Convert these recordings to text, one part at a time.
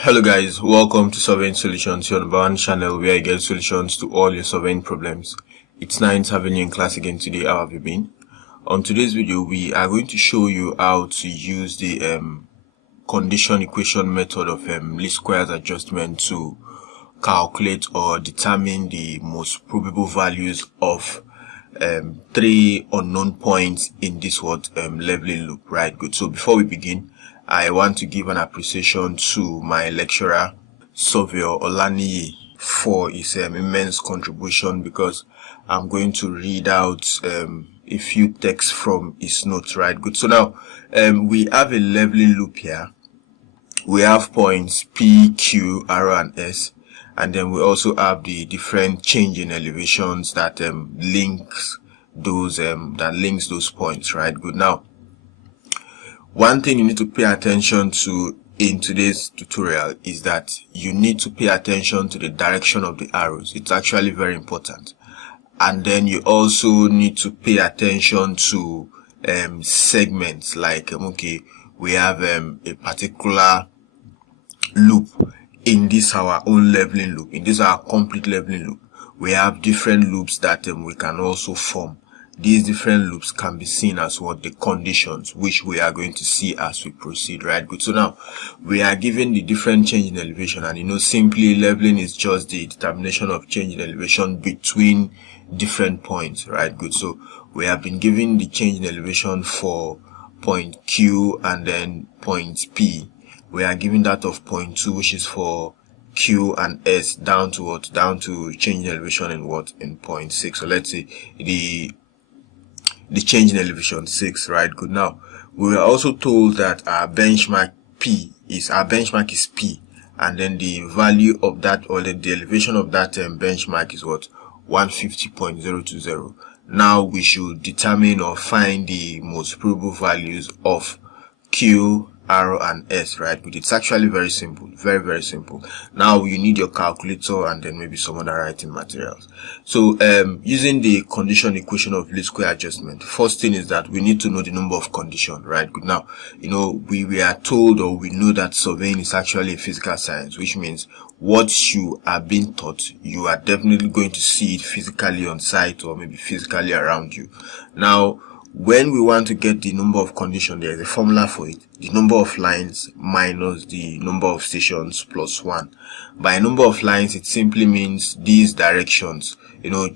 Hello guys, welcome to Solving Solutions, your number one channel where I get solutions to all your solving problems. It's nice having you in class again today. How have you been? On today's video, we are going to show you how to use the condition equation method of least squares adjustment to calculate or determine the most probable values of three unknown points in this leveling loop. Right, good. So before we begin, I want to give an appreciation to my lecturer, Sovio Olaniyi, for his immense contribution, because I'm going to read out a few texts from his notes. Right, good. So now we have a leveling loop here. We have points P, Q, R, and S, and then we also have the different change in elevations that links those points. Right, good. Now, one thing you need to pay attention to in today's tutorial is that you need to pay attention to the direction of the arrows. It's actually very important. And then you also need to pay attention to segments, like okay, we have a particular loop in this our own leveling loop. In this our complete leveling loop, we have different loops that we can also form. These different loops can be seen as the conditions, which we are going to see as we proceed. Right, good. So now we are given the different change in elevation, and simply leveling is just the determination of change in elevation between different points. Right, good. So we have been given the change in elevation for point Q and then point P. We are given that of point 2, which is for Q and S, down to change in elevation in point 6. So let's say the change in elevation 6. Right, good. Now we were also told that our benchmark is P, and then the value of that, or the elevation of that benchmark is 150.020. Now we should determine or find the most probable values of Q, R, and S. Right, but it's actually very simple, very simple. Now you need your calculator and then maybe some other writing materials. So using the condition equation of least square adjustment, first thing is that we need to know the number of conditions. Right, good. Now we are told, or we know, that surveying is actually a physical science, which means what you are being taught, you are definitely going to see it physically on site or maybe physically around you. Now, when we want to get the number of conditions, there is a formula for it. The number of lines minus the number of stations plus 1. By number of lines, it simply means these directions,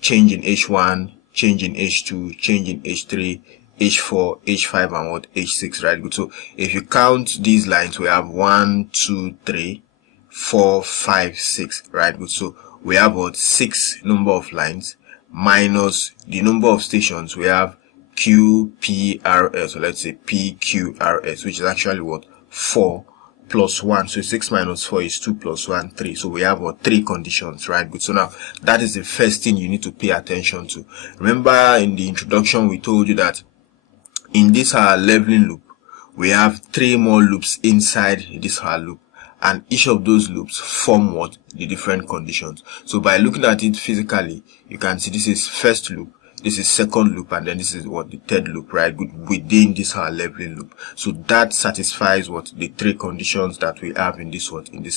change in H1, change in H2, change in H3, H4, H5, and H6. Right, good. So if you count these lines, we have 1, 2, 3, 4, 5, 6. Right, good. So we have 6 number of lines minus the number of stations. We have Q, P, R, S. So let's say P, Q, R, S, which is actually 4 plus 1. So 6 minus 4 is 2 plus 1, 3. So we have 3 conditions. Right, good. So now that is the first thing you need to pay attention to. Remember, in the introduction we told you that in this leveling loop, we have 3 more loops inside this loop, and each of those loops form the different conditions. So by looking at it physically, you can see this is first loop, this is second loop, and then this is the third loop. Right, good, within this leveling loop. So that satisfies the 3 conditions that we have in this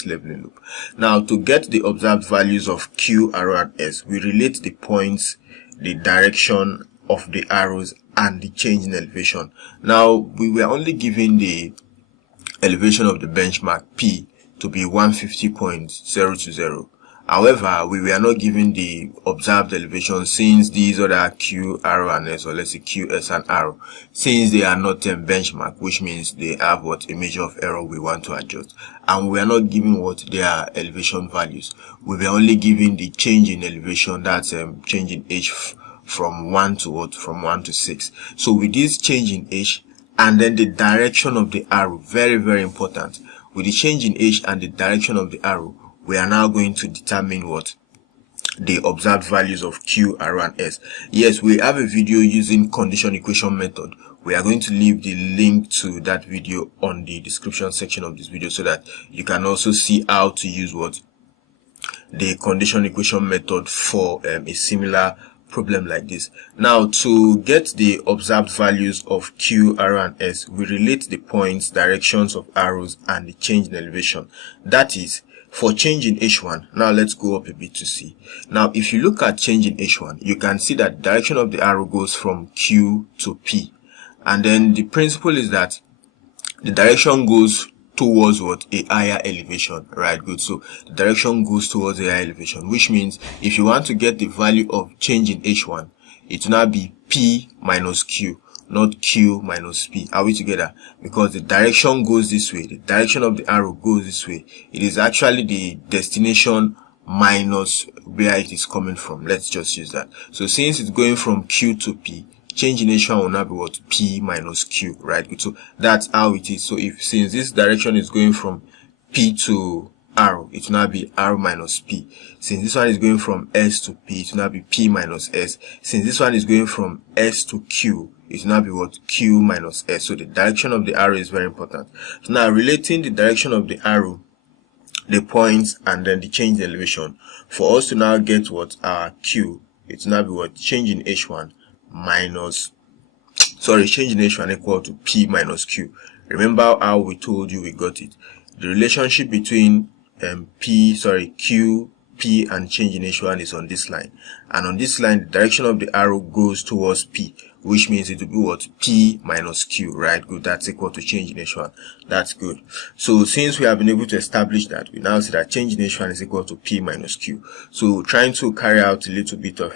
leveling loop. Now, to get the observed values of Q, R, and S, we relate the points, the direction of the arrows, and the change in elevation. Now, we were only given the elevation of the benchmark P to be 150.020. However, we were not given the observed elevation, since these other Q, R, and S, or let's say Q, S, and R, since they are not benchmark, which means they have a measure of error we want to adjust, and we are not given their elevation values. We were only given the change in elevation, that's change in H from 1 to 6. So with this change in H and then the direction of the arrow, very important. With the change in H and the direction of the arrow, we are now going to determine the observed values of Q, R, and S. Yes, we have a video using condition equation method. We are going to leave the link to that video on the description section of this video, so that you can also see how to use the condition equation method for a similar problem like this. Now, to get the observed values of Q, R, and S, we relate the points, directions of arrows, and the change in elevation. That is, for change in H1, now let's go up a bit to see. Now, if you look at change in H1, you can see that the direction of the arrow goes from Q to P. And then the principle is that the direction goes towards what? A higher elevation, right? Good. So the direction goes towards a higher elevation, which means if you want to get the value of change in H1, it will now be P minus Q, not Q minus P. Are we together? Because the direction goes this way, the direction of the arrow goes this way. It is actually the destination minus where it is coming from. Let's just use that. So since it's going from Q to P, change in H1 will now be what? P minus Q, right? So that's how it is. So since this direction is going from P to R, it will now be R minus P. Since this one is going from S to P, it will now be P minus S. Since this one is going from S to Q, it will now be what? Q minus S. So the direction of the arrow is very important. So now relating the direction of the arrow, the points, and then the change in elevation, for us to now get what? Our Q, it will now be what? Change in H1 minus, change in H1 equal to P minus Q. Remember how we told you we got it? The relationship between Q, P, and change in H1 is on this line. And on this line, the direction of the arrow goes towards P, which means it will be what? P minus Q, right? Good. That's equal to change in H1. That's good. So since we have been able to establish that, we now see that change in H1 is equal to P minus Q. So trying to carry out a little bit of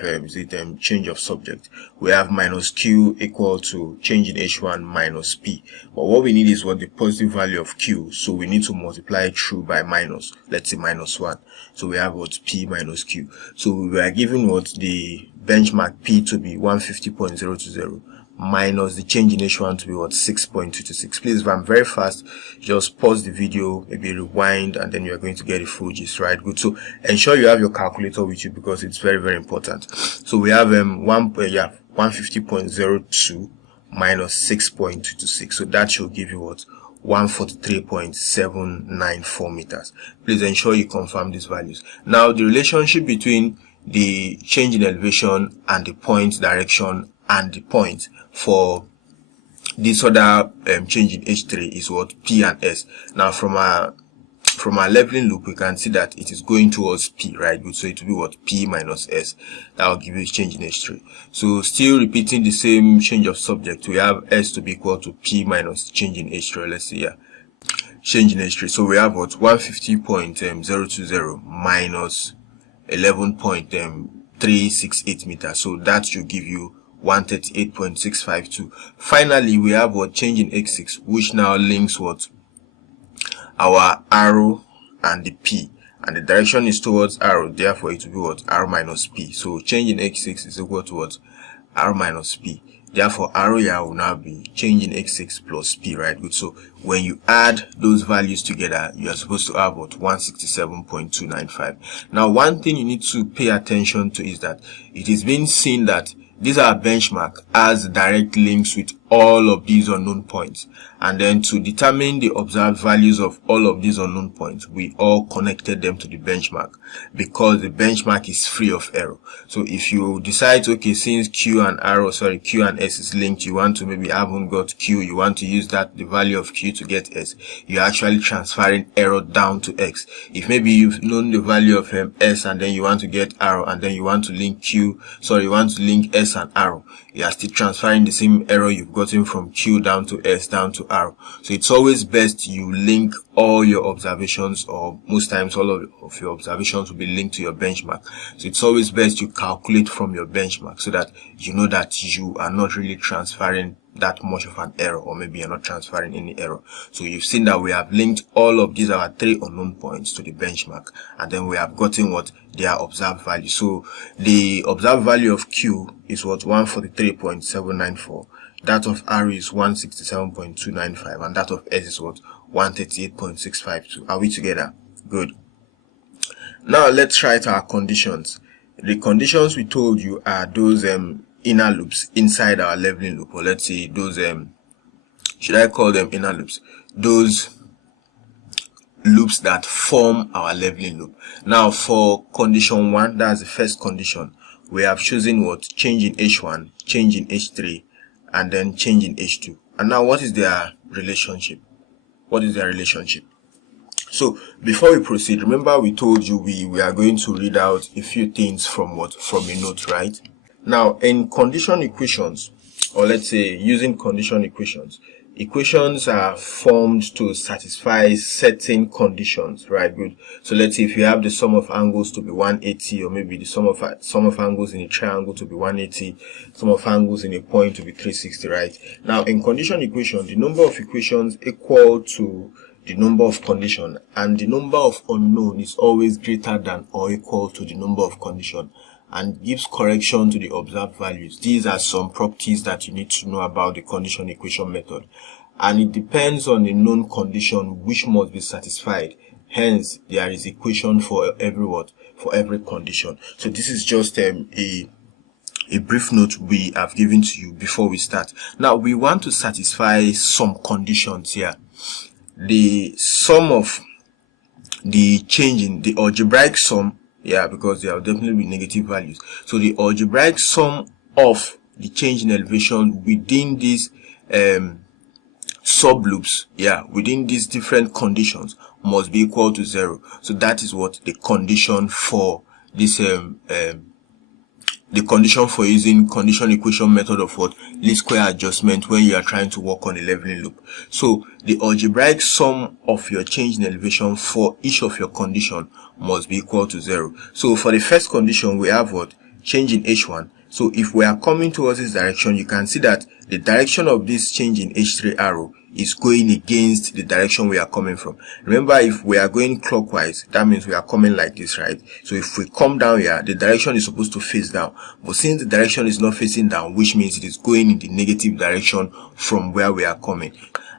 change of subject, we have minus Q equal to change in H1 minus P. But what we need is what? The positive value of Q. So we need to multiply it through by minus, let's say minus 1. So we have what? P minus Q. So we are given what? The benchmark P to be 150.020 minus the change in H1 to be what? 6.226. Please, if I'm very fast, just pause the video, maybe rewind, and then you're going to get a full gist, right? Good. So ensure you have your calculator with you because it's very, very important. So we have 150.02 minus 6.226. So that should give you what? 143.794 meters. Please ensure you confirm these values. Now, the relationship between the change in elevation and the point direction and the point for this other change in H3 is what? P and S. Now, from our leveling loop, we can see that it is going towards P, right? So it will be what? P minus S. That will give you a change in H3. So still repeating the same change of subject, we have S to be equal to P minus change in H3. Let's see here. Change in H3. So we have what? 150.020 minus 11.368 meters. So that should give you 138.652. Finally, we have what? Change in X6, which now links what? Our arrow and the P, and the direction is towards arrow, therefore it will be what? R minus P. So change in X6 is equal to what? R minus P. Therefore arrow here will now be change in X6 plus P, right? Good. So when you add those values together, you are supposed to have what? 167.295. Now, one thing you need to pay attention to is that it is being seen that these are benchmark as direct links with all of these unknown points, and then to determine the observed values of all of these unknown points, we all connected them to the benchmark because the benchmark is free of error. So if you decide, okay, since Q and S is linked, you want to maybe haven't got Q, you want to use that the value of Q to get S, you're actually transferring error down to X. If maybe you've known the value of S and then you want to get arrow and then you want to link you want to link S and arrow, you are still transferring the same error you've gotten from Q down to S down to arrow. So it's always best you link all your observations, or most times all of your observations will be linked to your benchmark. So it's always best you calculate from your benchmark so that you know that you are not really transferring that much of an error, or maybe you're not transferring any error. So you've seen that we have linked all of these our 3 unknown points to the benchmark, and then we have gotten what? Their observed value. So the observed value of Q is what? 143.794. That of R is 167.295, and that of S is what? 138.652. Are we together? Good. Now let's write our conditions. The conditions we told you are those inner loops inside our leveling loop, or let's say those should I call them inner loops? Those loops that form our leveling loop. Now for condition 1, that's the first condition, we have chosen what? Change in H1, change in H3, and then change in H2. And now what is their relationship? What is their relationship? So before we proceed, remember we told you we are going to read out a few things from what? From a note, right? Now in condition equations, or let's say using condition equations, equations are formed to satisfy certain conditions, right? Good. So let's say if you have the sum of angles to be 180, or maybe the sum of angles in a triangle to be 180, sum of angles in a point to be 360, right? Now in condition equation, the number of equations equal to the number of condition, and the number of unknown is always greater than or equal to the number of condition, and gives correction to the observed values. These are some properties that you need to know about the condition equation method, and it depends on a known condition which must be satisfied. Hence there is equation for every what? For every condition. So this is just a brief note we have given to you before we start. Now we want to satisfy some conditions here. The sum of the change in the algebraic sum, because there will definitely be negative values. So the algebraic sum of the change in elevation within these subloops, within these different conditions must be equal to 0. So that is what the condition for this the condition for using condition equation method of what? Least square adjustment when you are trying to work on a leveling loop. So the algebraic sum of your change in elevation for each of your condition must be equal to 0. So for the first condition, we have what? Change in H1. So if we are coming towards this direction, you can see that the direction of this change in H3 arrow is going against the direction we are coming from. Remember, if we are going clockwise, that means we are coming like this, right? So if we come down here, the direction is supposed to face down. But since the direction is not facing down, which means it is going in the negative direction from where we are coming.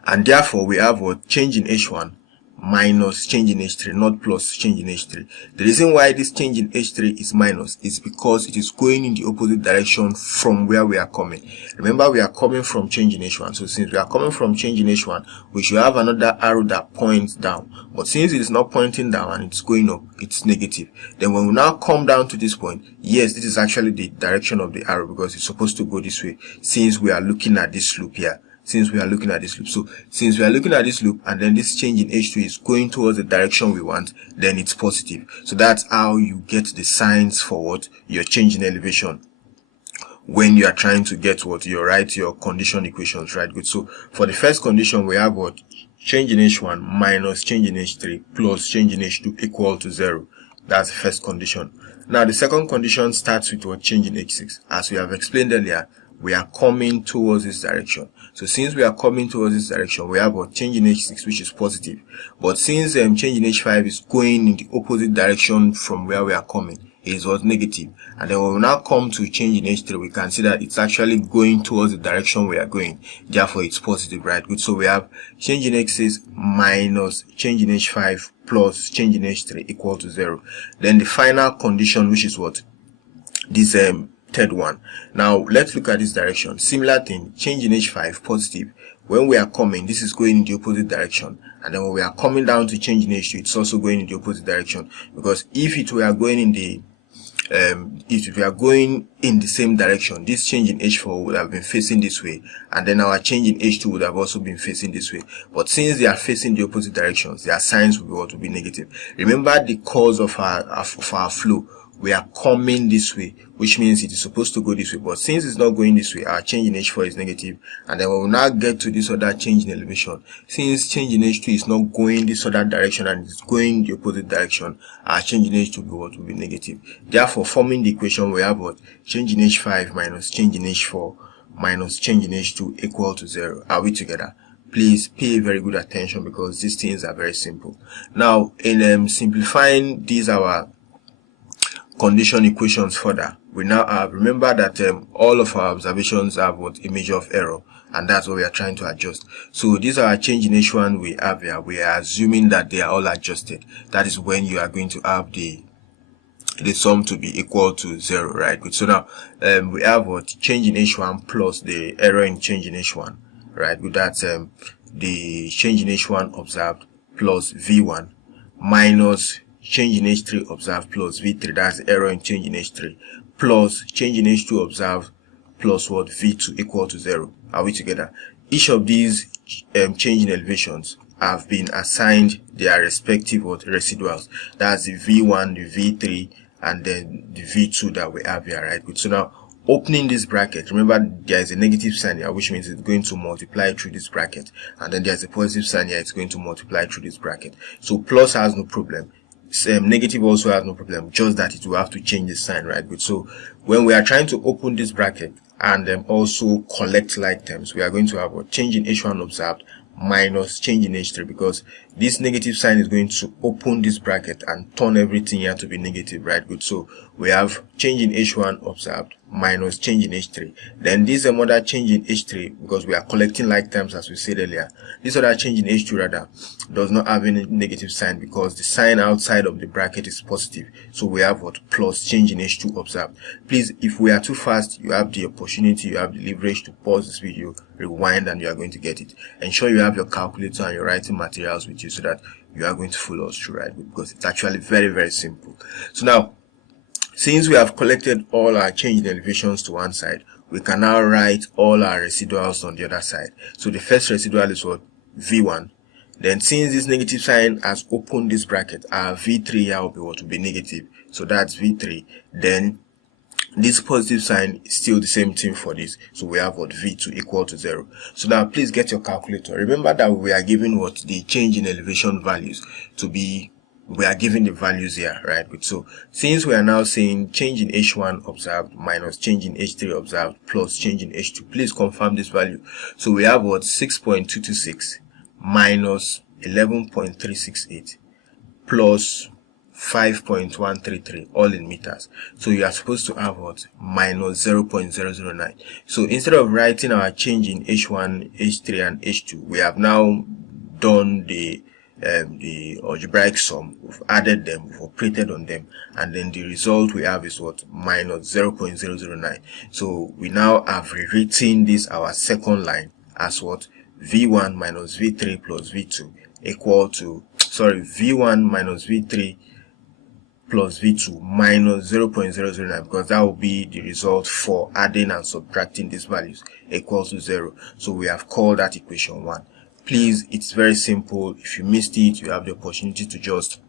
And therefore, we have what? Change in H1 minus change in H3, not plus change in H3. The reason why this change in H3 is minus is because it is going in the opposite direction from where we are coming. Remember, we are coming from change in H1. So since we are coming from change in H1, we should have another arrow that points down. But since it is not pointing down and it's going up, it's negative. Then when we now come down to this point, yes, this is actually the direction of the arrow because it's supposed to go this way since we are looking at this loop here. So since we are looking at this loop and then this change in H2 is going towards the direction we want, then it's positive. So that's how you get the signs for what? Your change in elevation when you are trying to get what? You write your condition equations, right? Good. So for the first condition, we have what? Change in H1 minus change in H3 plus change in H2 equal to 0. That's the first condition. Now the second condition starts with what? Change in H6. As we have explained earlier, we are coming towards this direction. So since we are coming towards this direction, we have a change in H6, which is positive. But since change in H5 is going in the opposite direction from where we are coming, it is what? Negative. And then when we now come to change in H3, we can see that it's actually going towards the direction we are going. Therefore, it's positive, right? Good. So we have change in H6 minus change in H5 plus change in H3 equal to 0. Then the final condition, which is what? This third one. Now let's look at this direction. Similar thing, change in H5 positive. When we are coming, this is going in the opposite direction, and then when we are coming down to change in H2, it's also going in the opposite direction. Because if it were going in the if we are going in the same direction, this change in H4 would have been facing this way, and then our change in H2 would have also been facing this way. But since they are facing the opposite directions, their signs will be what? Will be negative. Remember the cause of our flow. We are coming this way, which means it is supposed to go this way. But since it's not going this way, our change in H4 is negative. And then we will now get to this other change in elevation. Since change in H2 is not going this other direction and it's going the opposite direction, our change in H2 will be negative. Therefore, forming the equation, we have what? Change in H5 minus change in H4 minus change in H2 equal to 0. Are we together? Please pay very good attention because these things are very simple. Now, in simplifying these our condition equations further, we now have, remember that all of our observations have what? A measure of error, and that's what we are trying to adjust. So these are our change in H1 we have here. We are assuming that they are all adjusted. That is when you are going to have the sum to be equal to 0, right? Good. So now we have what? Change in H1 plus the error in change in H1, right? Good. That's the change in H1 observed plus V1 minus change in H3 observed plus V3, that's error in change in H3, plus change in H2 observed plus what V2 equal to 0. Are we together? Each of these change in elevations have been assigned their respective residuals. That's the V1, the V3, and then the V2 that we have here, right? Good. So now, opening this bracket, remember there is a negative sign here, which means it's going to multiply through this bracket, and then there's a positive sign here, it's going to multiply through this bracket. So plus has no problem. Negative also has no problem, just that it will have to change the sign, right? Good. So when we are trying to open this bracket and also collect like terms, we are going to have a change in H1 observed minus change in H3, because this negative sign is going to open this bracket and turn everything here to be negative, right? Good. So we have change in H1 observed minus change in H3. Then this other change in H3, because we are collecting like terms as we said earlier, this other change in H2 rather does not have any negative sign because the sign outside of the bracket is positive. So we have what? Plus change in H2 observed. Please, if we are too fast, you have the opportunity, you have the leverage to pause this video, rewind, and you are going to get it. Ensure you have your calculator and your writing materials with you so that you are going to follow us through, right? Because it's actually very, very simple. So now, since we have collected all our change in elevations to one side, we can now write all our residuals on the other side. So the first residual is what? V1. Then since this negative sign has opened this bracket, our V3 here will be what? Will be negative. So that's V3. Then this positive sign is still the same thing for this. So we have what? V2 equal to 0. So now please get your calculator. Remember that we are given what? The change in elevation values to be, we are given the values here, right? Good. So since we are now saying change in H1 observed minus change in H3 observed plus change in H2, please confirm this value. So we have what? 6.226 minus 11.368 plus 5.133, all in meters. So you are supposed to have what? Minus 0.009. So instead of writing our change in H1, H3, and H2, we have now done the algebraic sum. We've added them, we've operated on them, and then the result we have is what? Minus 0.009. So we now have rewritten this, our second line, as what? V1 minus V3 plus V2 equal to, V1 minus V3 plus V2 minus 0.009, because that will be the result for adding and subtracting these values, equals to 0. So we have called that equation 1. Please, it's very simple. If you missed it, you have the opportunity to just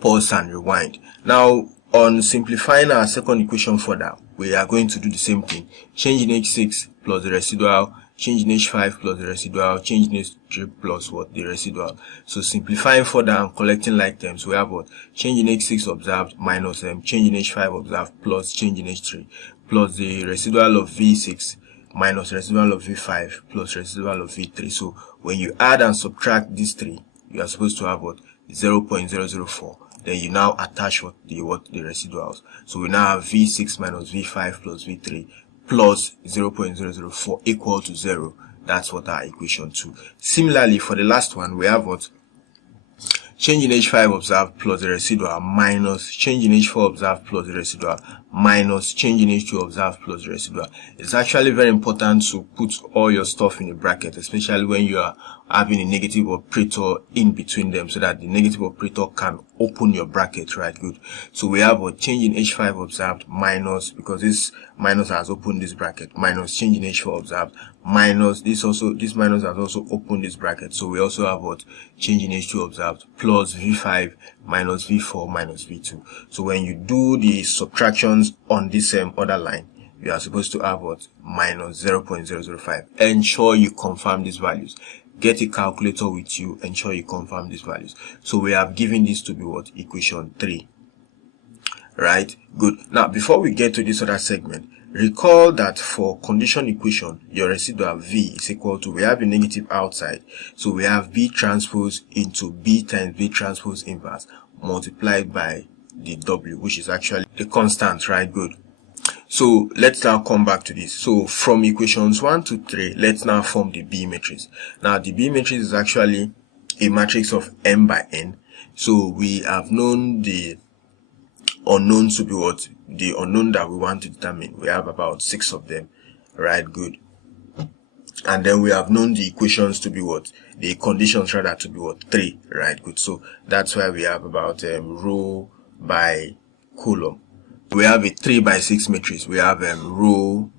pause and rewind. Now, on simplifying our second equation further, we are going to do the same thing. Change in H6 plus the residual, change in H5 plus the residual, change in H3 plus what? The residual. So simplifying further and collecting like terms, we have what? Change in H6 observed minus change in H5 observed plus change in H3 plus the residual of V6 minus residual of V5 plus residual of V3. So when you add and subtract these three, you are supposed to have what? 0.004. Then you now attach the residuals. So we now have V6 minus V5 plus V3 plus 0.004 equal to 0. That's what our equation 2. Similarly, for the last one, we have what? Change in H5 observed plus the residual minus change in H4 observed plus the residual minus change in H2 observed plus the residual. It's actually very important to put all your stuff in a bracket, especially when you are having a negative operator in between them, so that the negative operator can open your bracket, right? Good. So we have a change in H5 observed minus, because this minus has opened this bracket, minus change in H4 observed minus this minus has also opened this bracket. So we also have what? Change in H2 observed plus V5 minus V4 minus V2. So when you do the subtractions on this other line, you are supposed to have what? Minus 0.005. Ensure you confirm these values. Get a calculator with you. Ensure you confirm these values. So we have given this to be what? Equation 3. Right? Good. Now, before we get to this other segment, recall that for condition equation, your residual V is equal to, we have a negative outside. So we have B transpose into B times B transpose inverse multiplied by the W, which is actually the constant, right? Good. So let's now come back to this. So from equations 1 to 3, let's now form the B matrix. Now the B matrix is actually a matrix of m by n. So we have known the unknown to be what? The unknown that we want to determine. We have about 6 of them, right? Good. And then we have known the equations to be what? The conditions rather to be what? 3, right? Good. So that's why we have about row by column. we have a 3 by 6 matrix. We have row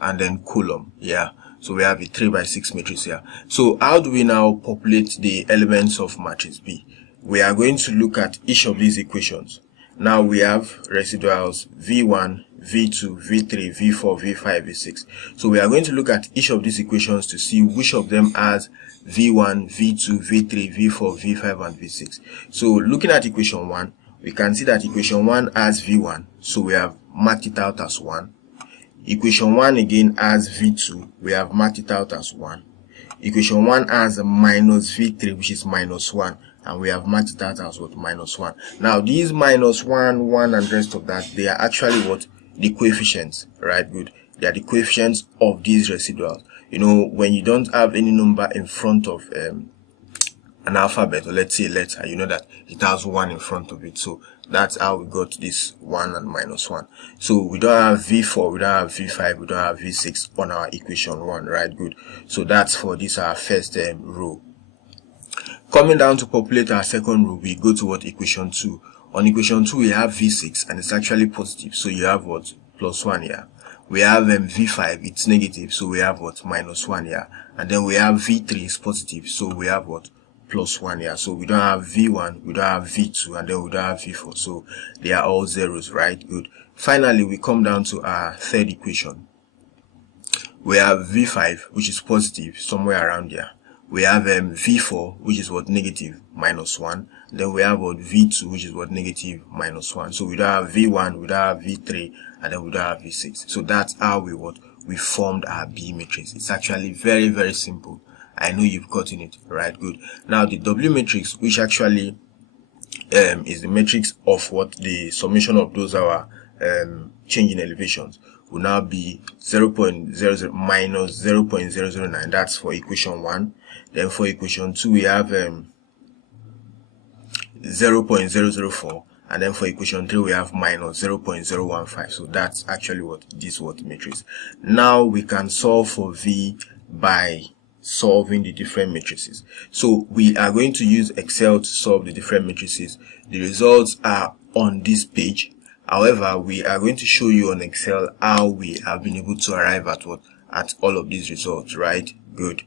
and then column. Yeah, so we have a 3 by 6 matrix here. So how do we now populate the elements of matrix B? We are going to look at each of these equations. Now we have residuals V1, V2, V3, V4, V5, V6. So we are going to look at each of these equations to see which of them has V1, V2, V3, V4, V5, and V6. So looking at equation 1, we can see that equation 1 has V1, so we have marked it out as 1. Equation 1 again has V2, we have marked it out as 1. Equation 1 has a minus V3, which is minus 1, and we have marked it out as what? Minus 1. Now these minus 1, 1, and rest of that, they are actually what? The coefficients, right? Good. They are the coefficients of these residuals. You know, when you don't have any number in front of an alphabet, or let's say a letter, you know that it has 1 in front of it. So that's how we got this 1 and minus 1. So we don't have V4, we don't have V5, we don't have V6 on our equation 1, right? Good. So that's for this our first row. Coming down to populate our second row, we go to what? Equation 2. On equation 2, we have V6, and it's actually positive, so you have what? Plus 1 here. We have V5, it's negative, so we have what? Minus 1 here. And then we have V3 is positive, so we have what? Plus 1 here. So we don't have V1, we don't have V2, and then we don't have V4, so they are all zeros, right? Good. Finally, we come down to our third equation. We have V5, which is positive, somewhere around here. We have V4, which is what? Negative, minus 1. Then we have what? V2, which is what? Negative, minus 1. So we don't have V1, we don't have V3, and then we don't have V6. So that's how we formed our B matrix. It's actually very, very simple. I know you've gotten it, right? Good. Now the W matrix, which actually is the matrix of what? The summation of those our change in elevations, will now be 0.00 minus 0.009. That's for equation 1. Then for equation 2, we have 0.004, and then for equation 3, we have minus 0.015. So that's actually what this matrix. Now we can solve for V by solving the different matrices. So we are going to use Excel to solve the different matrices. The results are on this page. However, we are going to show you on Excel how we have been able to arrive at at all of these results, right? Good.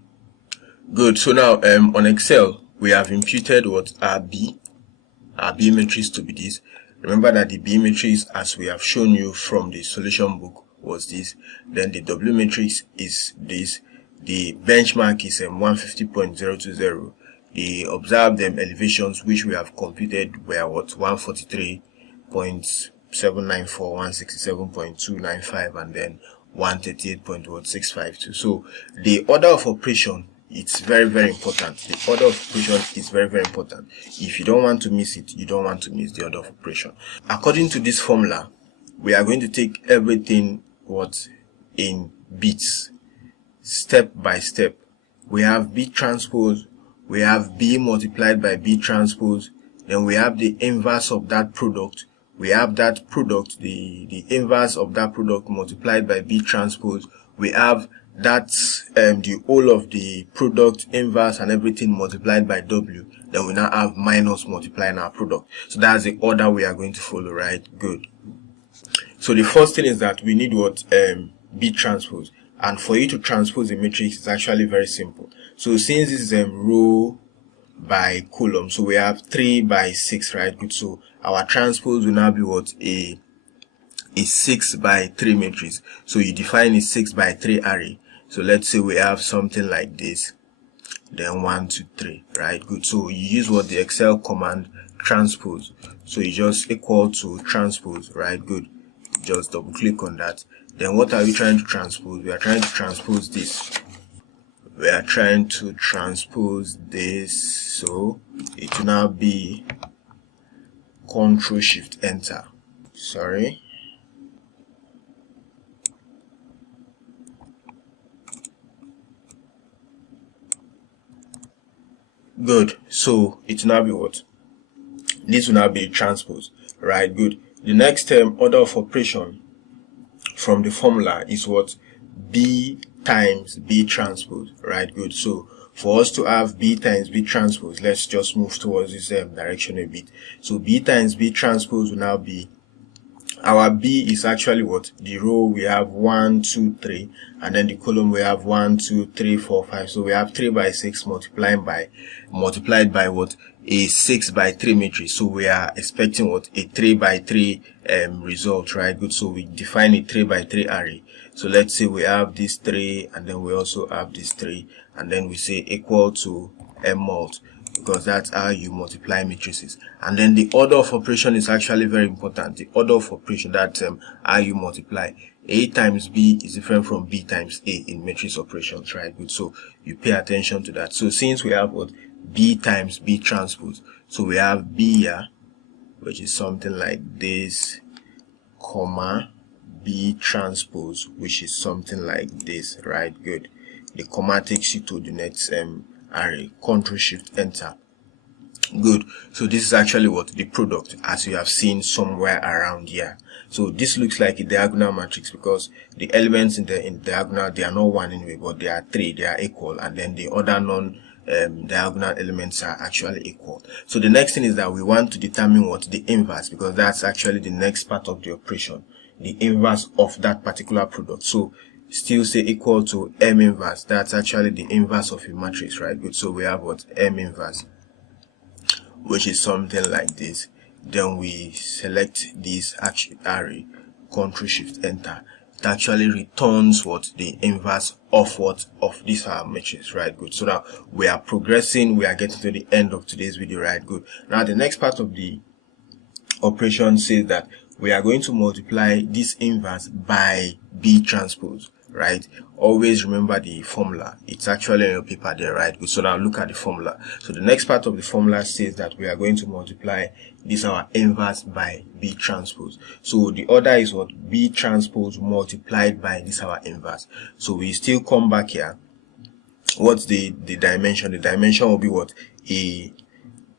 So now on Excel, we have imputed our B matrix to be this. Remember that the B matrix, as we have shown you from the solution book, was this. Then the W matrix is this. The benchmark is 150.020. The observed elevations which we have computed were 143.794, 167.295, and then 138.652. So the order of operation, it's very, very important. The order of operation is very, very important. If you don't want to miss it, you don't want to miss the order of operation. According to this formula, we are going to take everything in bits, step by step. We have B transpose, we have B multiplied by B transpose, then we have the inverse of that product. We have that product, the inverse of that product multiplied by B transpose. We have that's the whole of the product inverse and everything multiplied by W. Then we now have minus multiplying our product. So that's the order we are going to follow, right? Good. So the first thing is that we need B transpose. And for you to transpose a matrix, it's actually very simple. So since this is row by column, so we have 3 by 6, right? Good. So our transpose will now be a 6 by 3 matrix. So you define a 6 by 3 array. So let's say we have something like this, then 1, 2, 3, right? Good. So you use the Excel command transpose. So you just equal to transpose, right? Good. Just double click on that. Then what are we trying to transpose? We are trying to transpose this. We are trying to transpose this. So it will now be Ctrl Shift Enter. Sorry. Good. So it will now be this will now be transpose, right? Good. The next order of operation from the formula is B times B transpose, right? Good. So for us to have B times B transpose, let's just move towards this direction a bit. So B times B transpose will now be our B is actually what? The row we have 1, 2, 3, and then the column we have 1, 2, 3, 4, 5. So we have 3 by 6 multiplied by what? A 6 by 3 matrix. So we are expecting what? A 3 by 3 result, right? Good. So we define a 3 by 3 array. So let's say we have this 3, and then we also have this 3, and then we say equal to M mult, because that's how you multiply matrices. And then the order of operation is actually very important. The order of operation, that's how you multiply. A times B is different from B times A in matrix operations, right? Good. So you pay attention to that. So since we have what? B times B transpose, so we have B here, which is something like this, comma B transpose, which is something like this, right? Good. The comma takes you to the next array. Control Shift Enter. Good. So this is actually what? The product, as you have seen somewhere around here. So this looks like a diagonal matrix because the elements in the diagonal, they are not one anyway, but they are 3, they are equal, and then the other diagonal elements are actually equal. So the next thing is that we want to determine what? The inverse, because that's actually the next part of the operation, the inverse of that particular product. So still say equal to M inverse. That's actually the inverse of a matrix, right? Good. So we have what? M inverse, which is something like this. Then we select this array, Control Shift Enter. It actually returns what? The inverse of what? Of this matrix, right? Good. So now we are progressing, we are getting to the end of today's video, right? Good. Now the next part of the operation says that we are going to multiply this inverse by B transpose, right? Always remember the formula. It's actually in your paper there, right? So now look at the formula. So the next part of the formula says that we are going to multiply this our inverse by B transpose. So the order is what? B transpose multiplied by this our inverse. So we still come back here. What's the dimension? The dimension will be what? A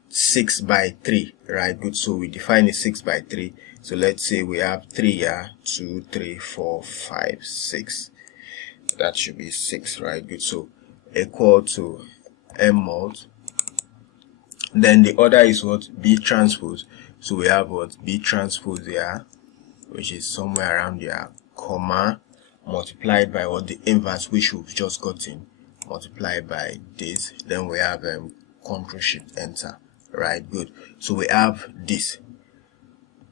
6 by 3, right? Good. So we define a 6 by 3. So let's say we have 3 here, 2, 3, 4, 5, 6. That should be 6, right? Good. So equal to M mult. Then the order is what? B transpose. So we have what? B transpose here, which is somewhere around here, comma, multiplied by what? The inverse, which we've just gotten, multiplied by this. Then we have Control Shift Enter, right? Good. So we have this.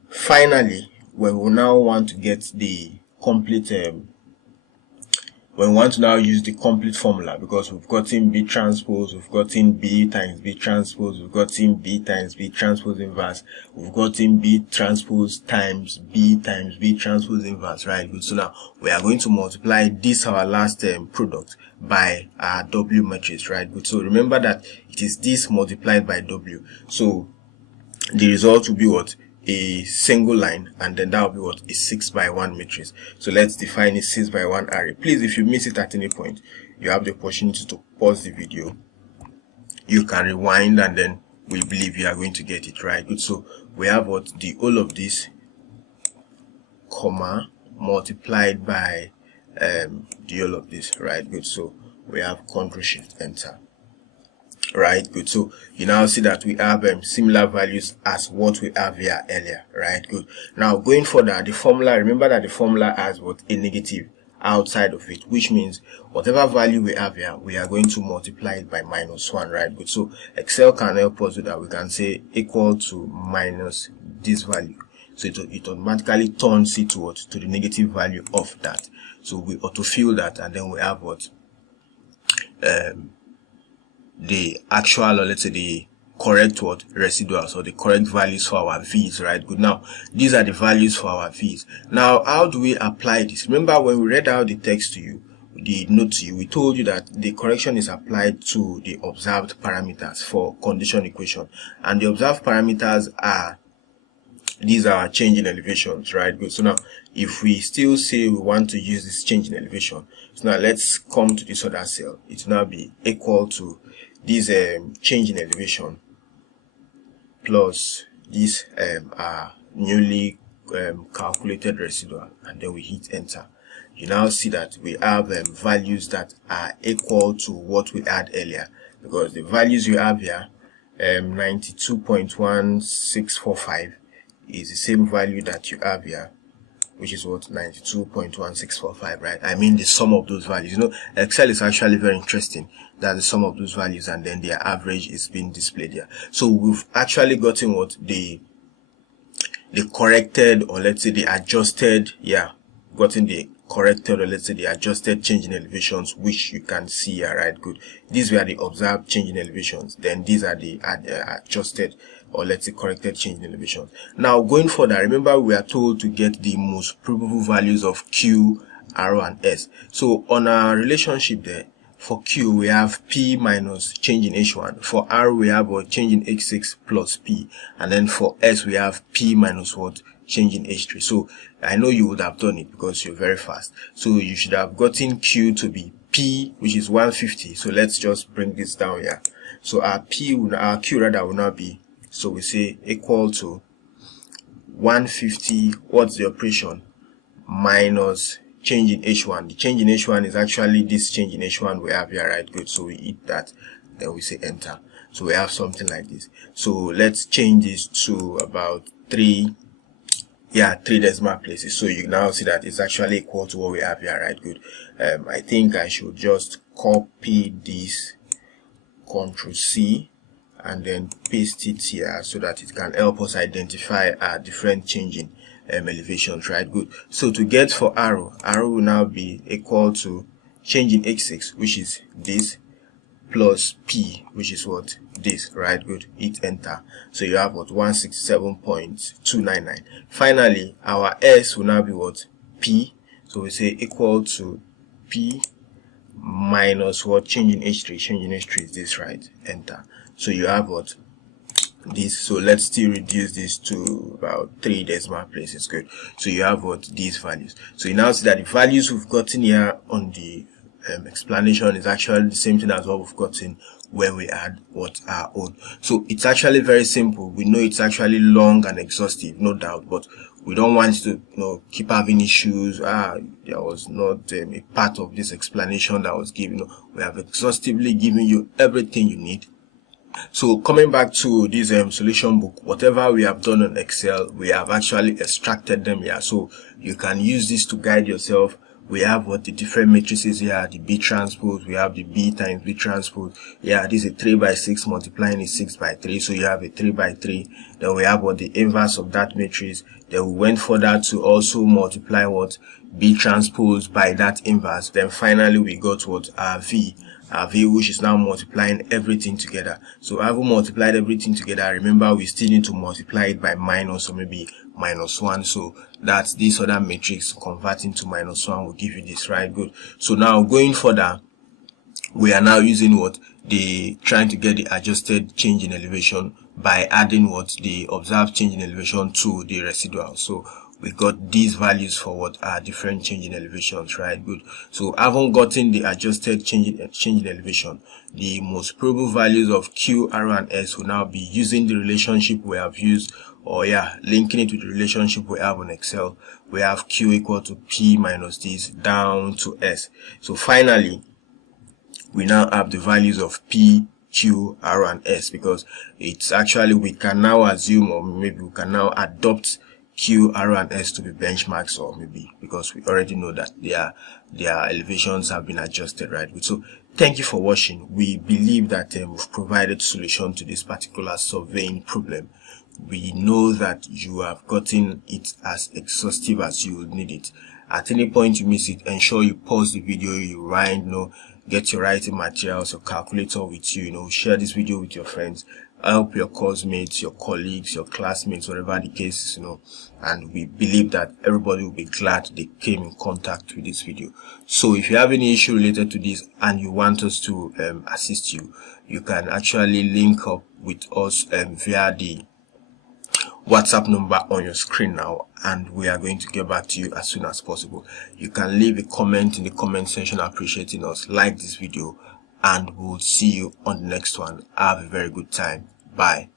Finally, when we now want to get the complete when we want to now use the complete formula, because we've gotten B transpose, we've gotten B times B transpose, we've gotten B times B transpose inverse, we've gotten B transpose times B transpose inverse, right? Good. So now we are going to multiply this our last product by our W matrix, right? Good. So remember that it is this multiplied by W. So the result will be what? A single line, and then that will be what? A 6 by 1 matrix. So let's define a 6 by 1 array. Please, if you miss it at any point, you have the opportunity to pause the video. You can rewind, and then we believe you are going to get it, right? Good. So we have what? The whole of this, comma, multiplied by the whole of this, right? Good. So we have Control Shift Enter. Right, good. So you now see that we have similar values as what we have here earlier, right? Good. Now going further, the formula, remember that the formula has what? A negative outside of it, which means whatever value we have here, we are going to multiply it by -1, right? Good. So Excel can help us do that. We can say equal to minus this value. So it automatically turns it to the negative value of that. So we autofill that, and then we have what? The actual, or let's say the correct what? Residuals, or the correct values for our V's, right? Good. Now these are the values for our V's. Now how do we apply this? Remember when we read out the text to you, the note to you, we told you that the correction is applied to the observed parameters for condition equation, and the observed parameters are these are change in elevations, right? Good. So now if we still say we want to use this change in elevation, so now let's come to this other cell. It will now be equal to this change in elevation plus this newly calculated residual, and then we hit enter. You now see that we have values that are equal to what we had earlier, because the values you have here, 92.1645 is the same value that you have here, which is what 92.1645, right? I mean the sum of those values. You know, Excel is actually very interesting. That the sum of those values and then their average is being displayed here. So we've actually gotten what the corrected, or let's say the adjusted, gotten the corrected, or let's say the adjusted change in elevations, which you can see here, right? Good. These were the observed change in elevations, then these are the adjusted, or let's say corrected change in elevations. Now going further, remember we are told to get the most probable values of Q, R, and S. So on our relationship there, for Q we have P minus change in H1, for R we have a change in H6 plus P, and then for S we have P minus what, change in H3. So I know you would have done it because you're very fast. So you should have gotten Q to be P, which is 150. So let's just bring this down here. So our Q rather will now be, so we say equal to 150, what's the operation, minus change in H1. The change in H1 is actually this change in H1 we have here, right? Good. So we hit that, then we say enter. So we have something like this. So let's change this to about 3 decimal places. So you now see that it's actually equal to what we have here, right? Good. I think I should just copy this, Ctrl C, and then paste it here so that it can help us identify our different changing elevations, right? Good. So to get for arrow will now be equal to change in H6, which is this, plus P, which is what, this, right? Good. Hit enter. So you have what, 167.299. Finally, our S will now be what, P. So we say equal to P minus what, change in H3. Change in H3 is this, right? Enter. So you have what, this. So let's still reduce this to about 3 decimal places. Good. So you have what, these values. So you now see that the values we've gotten here on the explanation is actually the same thing as what we've gotten when we add what, our own. So it's actually very simple. We know it's actually long and exhaustive, no doubt, but we don't want to, keep having issues. There was not a part of this explanation that was given. We have exhaustively given you everything you need. So coming back to this solution book, whatever we have done on Excel, we have actually extracted them here. So you can use this to guide yourself. We have what the different matrices here, the B transpose, we have the B times B transpose. Yeah, this is a 3 by 6 multiplying is 6 by 3. So you have a 3 by 3. Then we have what the inverse of that matrix. Then we went further to also multiply what B transpose by that inverse. Then finally we got what our V, which is now multiplying everything together. So having multiplied everything together, remember we still need to multiply it by minus, or maybe -1. So that's this other matrix converting to -1 will give you this, right? Good. So now going further, we are now using what, trying to get the adjusted change in elevation by adding what, the observed change in elevation to the residual. So we got these values for what are different change in elevations, right? Good. So having gotten the adjusted change in elevation, the most probable values of Q, R, and S will now be using the relationship we have used, or linking it with the relationship we have on Excel. We have Q equal to P minus this down to S. So finally, we now have the values of P, Q, R, and S, because it's actually, we can now assume, or maybe we can now adopt Q, R, and S to be benchmarks, or maybe because we already know that their elevations have been adjusted, right? So thank you for watching. We believe that we've provided solution to this particular surveying problem. We know that you have gotten it as exhaustive as you would need it. At any point you miss it, ensure you pause the video, you write, get your writing materials, your calculator with you, share this video with your friends, help your course mates, your colleagues, your classmates, whatever the case is, and we believe that everybody will be glad they came in contact with this video. So if you have any issue related to this and you want us to assist you, you can actually link up with us via the WhatsApp number on your screen now, and we are going to get back to you as soon as possible. You can leave a comment in the comment section appreciating us, like this video, and we'll see you on the next one. Have a very good time. Bye.